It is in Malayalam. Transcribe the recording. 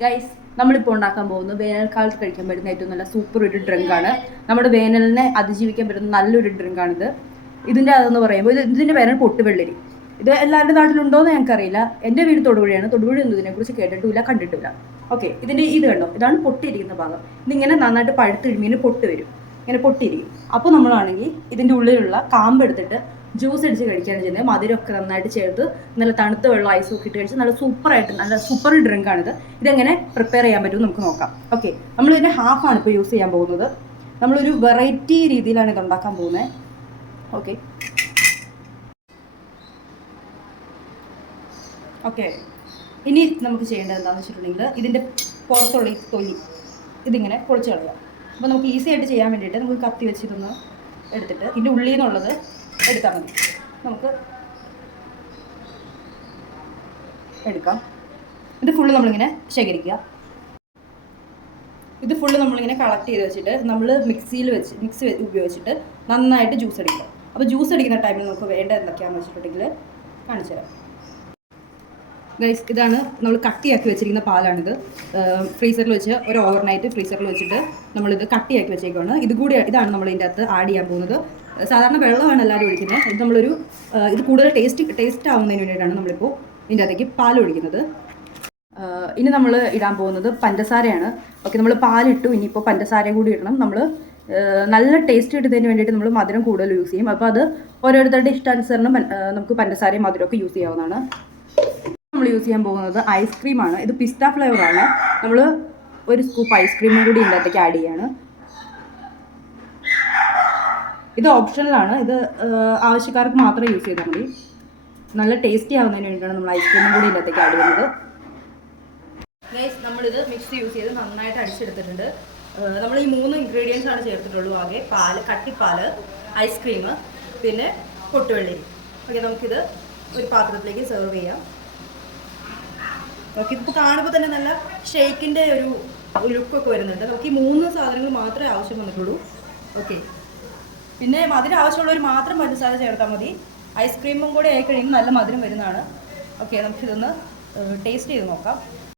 ഗൈസ്, നമ്മളിപ്പോൾ ഉണ്ടാക്കാൻ പോകുന്നത് വേനൽക്കാലത്ത് കഴിക്കാൻ പറ്റുന്ന ഏറ്റവും നല്ല സൂപ്പർ ഒരു ഡ്രിങ്കാണ്. നമ്മുടെ വേനലിനെ അതിജീവിക്കാൻ പറ്റുന്ന നല്ലൊരു ഡ്രിങ്കാണിത്. ഇതിൻ്റെ അതെന്ന് പറയുമ്പോൾ ഇതിൻ്റെ പേരാണ് പൊട്ടുവെള്ളരി. ഇത് എല്ലാവരുടെ നാട്ടിലുണ്ടോയെന്ന് ഞങ്ങൾക്കറിയില്ല. എൻ്റെ വീട് തൊടുപുഴയാണ്. തൊടുപുഴ ഒന്നും ഇതിനെക്കുറിച്ച് കേട്ടിട്ടില്ല, കണ്ടിട്ടില്ല. ഓക്കെ, ഇതിൻ്റെ ഇത് കണ്ടോ, ഇതാണ് പൊട്ടിയിരിക്കുന്ന ഭാഗം. ഇതിങ്ങനെ നന്നായിട്ട് പഴുത്തിടുമ്പീന് പൊട്ട് വരും, ഇങ്ങനെ പൊട്ടിയിരിക്കും. അപ്പോൾ നമ്മളാണെങ്കിൽ ഇതിൻ്റെ ഉള്ളിലുള്ള കാമ്പ് എടുത്തിട്ട് ജ്യൂസ് അടിച്ച് കഴിക്കുകയാണ് ചെയ്യുന്നത്. മധുരമൊക്കെ നന്നായിട്ട് ചേർത്ത് നല്ല തണുത്ത വെള്ളം ഐസ് ഒക്കെ ഇട്ട് കഴിച്ച് നല്ല സൂപ്പറായിട്ട് നല്ല സൂപ്പർ ഡ്രിങ്കാണിത്. ഇതെങ്ങനെ പ്രിപ്പയർ ചെയ്യാൻ പറ്റുമെന്ന് നമുക്ക് നോക്കാം. ഓക്കെ, നമ്മളിതിൻ്റെ ഹാഫാണ് ഇപ്പോൾ യൂസ് ചെയ്യാൻ പോകുന്നത്. നമ്മളൊരു വെറൈറ്റി രീതിയിലാണ് ഇത് ഉണ്ടാക്കാൻ പോകുന്നത്. ഓക്കെ ഓക്കെ ഇനി നമുക്ക് ചെയ്യേണ്ടത് എന്താണെന്ന് വെച്ചിട്ടുണ്ടെങ്കിൽ ഇതിൻ്റെ പുറത്തുള്ള ഈ തൊലി ഇതിങ്ങനെ പൊളിച്ച് കളയാം. അപ്പോൾ നമുക്ക് ഈസി ആയിട്ട് ചെയ്യാൻ വേണ്ടിയിട്ട് നമുക്ക് കത്തി വെച്ച് ഇതൊന്ന് എടുത്തിട്ട് ഇതിൻ്റെ ഉള്ളിൽ നിന്നുള്ളത് എടുത്താൽ മതി. നമുക്ക് എടുക്കാം. ഇത് ഫുള്ള് നമ്മളിങ്ങനെ ശേഖരിക്കുക. ഇത് ഫുള്ള് നമ്മളിങ്ങനെ കളക്ട് ചെയ്ത് വെച്ചിട്ട് നമ്മൾ മിക്സി ഉപയോഗിച്ചിട്ട് നന്നായിട്ട് ജ്യൂസ് അടിക്കുക. അപ്പോൾ ജ്യൂസ് അടിക്കുന്ന ടൈമിൽ നമുക്ക് വേണ്ട എന്തൊക്കെയാണെന്ന് വെച്ചിട്ടുണ്ടെങ്കിൽ കാണിച്ചു തരാം. ഗൈസ്, ഇതാണ് നമ്മൾ കട്ടിയാക്കി വെച്ചിരിക്കുന്ന പാലാണിത്. ഫ്രീസറിൽ വെച്ച് ഒരു ഓവർനൈറ്റ് ഫ്രീസറിൽ വെച്ചിട്ട് നമ്മളിത് കട്ടിയാക്കി വെച്ചേക്കാണ്. ഇതാണ് നമ്മൾ ഇതിൻ്റെ അകത്ത് ആഡ് ചെയ്യാൻ പോകുന്നത്. സാധാരണ വെള്ളമാണ് എല്ലാവരും ഒഴിക്കുന്നത്. ഇത് നമ്മളൊരു ഇത് കൂടുതൽ ടേസ്റ്റ് ആവുന്നതിന് വേണ്ടിയിട്ടാണ് നമ്മളിപ്പോൾ ഇതിൻ്റെ അകത്തേക്ക് പാൽ ഒഴിക്കുന്നത്. ഇനി നമ്മൾ ഇടാൻ പോകുന്നത് പഞ്ചസാരയാണ്. ഓക്കെ, നമ്മൾ പാലിട്ടു, ഇനിയിപ്പോൾ പഞ്ചസാരയും കൂടി ഇടണം. നമ്മൾ നല്ല ടേസ്റ്റ് കിട്ടുന്നതിന് വേണ്ടിയിട്ട് നമ്മൾ മധുരം കൂടുതൽ യൂസ് ചെയ്യും. അപ്പോൾ അത് ഓരോരുത്തരുടെ ഇഷ്ടാനുസരണം നമുക്ക് പഞ്ചസാരയും മധുരമൊക്കെ യൂസ് ചെയ്യാവുന്നതാണ്. നമ്മൾ യൂസ് ചെയ്യാൻ പോകുന്നത് ഐസ്ക്രീമാണ്. ഇത് പിസ്ത ഫ്ലേവറാണ്. നമ്മൾ ഒരു സ്കൂപ്പ് ഐസ്ക്രീമും കൂടി ഇതിൻ്റെ അകത്തേക്ക് ആഡ് ചെയ്യാണ്. ഇത് ഓപ്ഷണലാണ്. ഇത് ആവശ്യക്കാർക്ക് മാത്രമേ യൂസ് ചെയ്താൽ മതി. നല്ല ടേസ്റ്റി ആവുന്നതിന് വേണ്ടിയിട്ടാണ് നമ്മൾ ഐസ്ക്രീമും കൂടി ഇതിൻ്റെ അകത്തേക്ക് ആഡ് ചെയ്യുന്നത്. ഗൈസ്, നമ്മളിത് മിക്സ് യൂസ് ചെയ്ത് നന്നായിട്ട് അടിച്ചെടുത്തിട്ടുണ്ട്. നമ്മൾ ഈ 3 ഇൻഗ്രീഡിയൻസ് ആണ് ചേർത്തിട്ടുള്ളൂ. ആകെ പാല്, കട്ടിപ്പാല്, ഐസ്ക്രീം, പിന്നെ പൊട്ടുവെള്ളരി. ഓക്കെ, നമുക്കിത് ഒരു പാത്രത്തിലേക്ക് സെർവ് ചെയ്യാം. ഓക്കെ, ഇപ്പോൾ കാണുമ്പോൾ തന്നെ നല്ല ഷേക്കിൻ്റെ ഒരു ലുക്കൊക്കെ വരുന്നുണ്ട്. നമുക്ക് ഈ 3 സാധനങ്ങൾ മാത്രമേ ആവശ്യം വന്നിട്ടുള്ളൂ. ഓക്കെ, പിന്നെ മധുരം ആവശ്യമുള്ളവർ മാത്രം പഞ്ചസാര ചേർത്താൽ മതി. ഐസ്ക്രീമും കൂടെ ആയി കഴിയുമ്പോൾ നല്ല മധുരം വരുന്നതാണ്. ഓക്കെ, നമുക്കിതൊന്ന് ടേസ്റ്റ് ചെയ്ത് നോക്കാം.